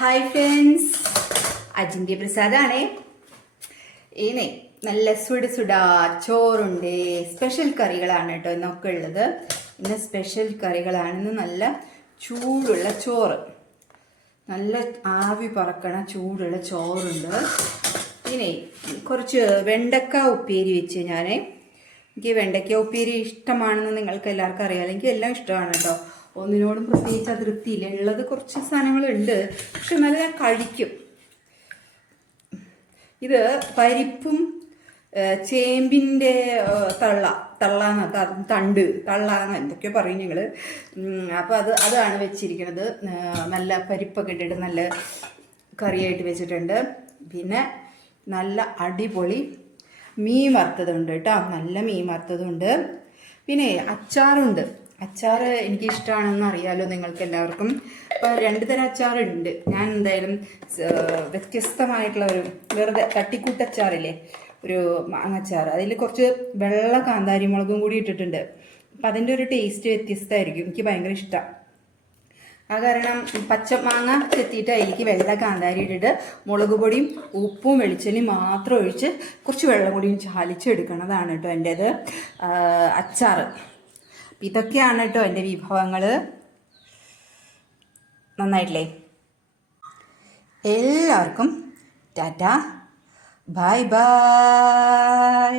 Hi friends, അജിൻ്റെ പ്രസാദാണേ. ഇനി നല്ല സുടാ ചോറുണ്ട്. സ്പെഷ്യൽ കറികളാണ് കേട്ടോ ഇന്നൊക്കെ ഉള്ളത്. ഇന്ന് സ്പെഷ്യൽ കറികളാണെന്ന്. നല്ല ചൂടുള്ള ചോറ്, നല്ല ആവി പറക്കണ ചൂടുള്ള ചോറുണ്ട്. ഇനി കുറച്ച് വെണ്ടക്ക ഉപ്പേരി വെച്ച് എനിക്ക് വെണ്ടയ്ക്ക ഉപ്പേരി ഇഷ്ടമാണെന്ന് നിങ്ങൾക്ക് എല്ലാവർക്കും അറിയാം. എനിക്ക് എല്ലാം ഇഷ്ടമാണ് കേട്ടോ. ഒന്നിനോടും പ്രത്യേകിച്ച് അതൃപ്തിയില്ല. ഉള്ളത് കുറച്ച് സാധനങ്ങളുണ്ട്, പക്ഷെ എന്നാലും ഞാൻ കഴിക്കും. ഇത് പരിപ്പും ചേമ്പിൻ്റെ തള്ളാന്ന് എന്തൊക്കെയോ പറയും ഞങ്ങൾ. അപ്പോൾ അതാണ് വെച്ചിരിക്കുന്നത്. നല്ല പരിപ്പൊക്കെ ഇട്ടിട്ട് നല്ല കറിയായിട്ട് വെച്ചിട്ടുണ്ട്. പിന്നെ നല്ല അടിപൊളി മീൻ വറുത്തതുണ്ട് കേട്ടോ. നല്ല മീൻ വറുത്തതുണ്ട്. പിന്നെ അച്ചാറുണ്ട്. അച്ചാർ എനിക്കിഷ്ടമാണെന്ന് അറിയാലോ നിങ്ങൾക്ക് എല്ലാവർക്കും. അപ്പോൾ 2 തരം അച്ചാറുണ്ട്. ഞാൻ എന്തായാലും വ്യത്യസ്തമായിട്ടുള്ള ഒരു വെറുതെ തട്ടിക്കൂട്ടച്ചാറില്ലേ, ഒരു മാങ്ങച്ചാർ. അതിൽ കുറച്ച് വെള്ള കാന്താരി മുളകും കൂടി ഇട്ടിട്ടുണ്ട്. അപ്പം അതിൻ്റെ ഒരു ടേസ്റ്റ് വ്യത്യസ്തമായിരിക്കും. എനിക്ക് ഭയങ്കര ഇഷ്ടമാണ്. ആ കാരണം പച്ചമാങ്ങ ചെത്തിയിട്ട് അതിലേക്ക് വെള്ള കാന്താരി ഇട്ടിട്ട് മുളക് പൊടിയും ഉപ്പും വെളിച്ചെണ്ണയും മാത്രം ഒഴിച്ച് കുറച്ച് വെള്ളം കൂടിയും ചാലിച്ചെടുക്കണതാണ് കേട്ടോ എൻ്റേത് അച്ചാർ. ഇതൊക്കെയാണ് കേട്ടോ എൻ്റെ വിഭവങ്ങൾ. നന്നായിട്ടില്ലേ? എല്ലാവർക്കും ടാറ്റ, ബൈ ബൈ.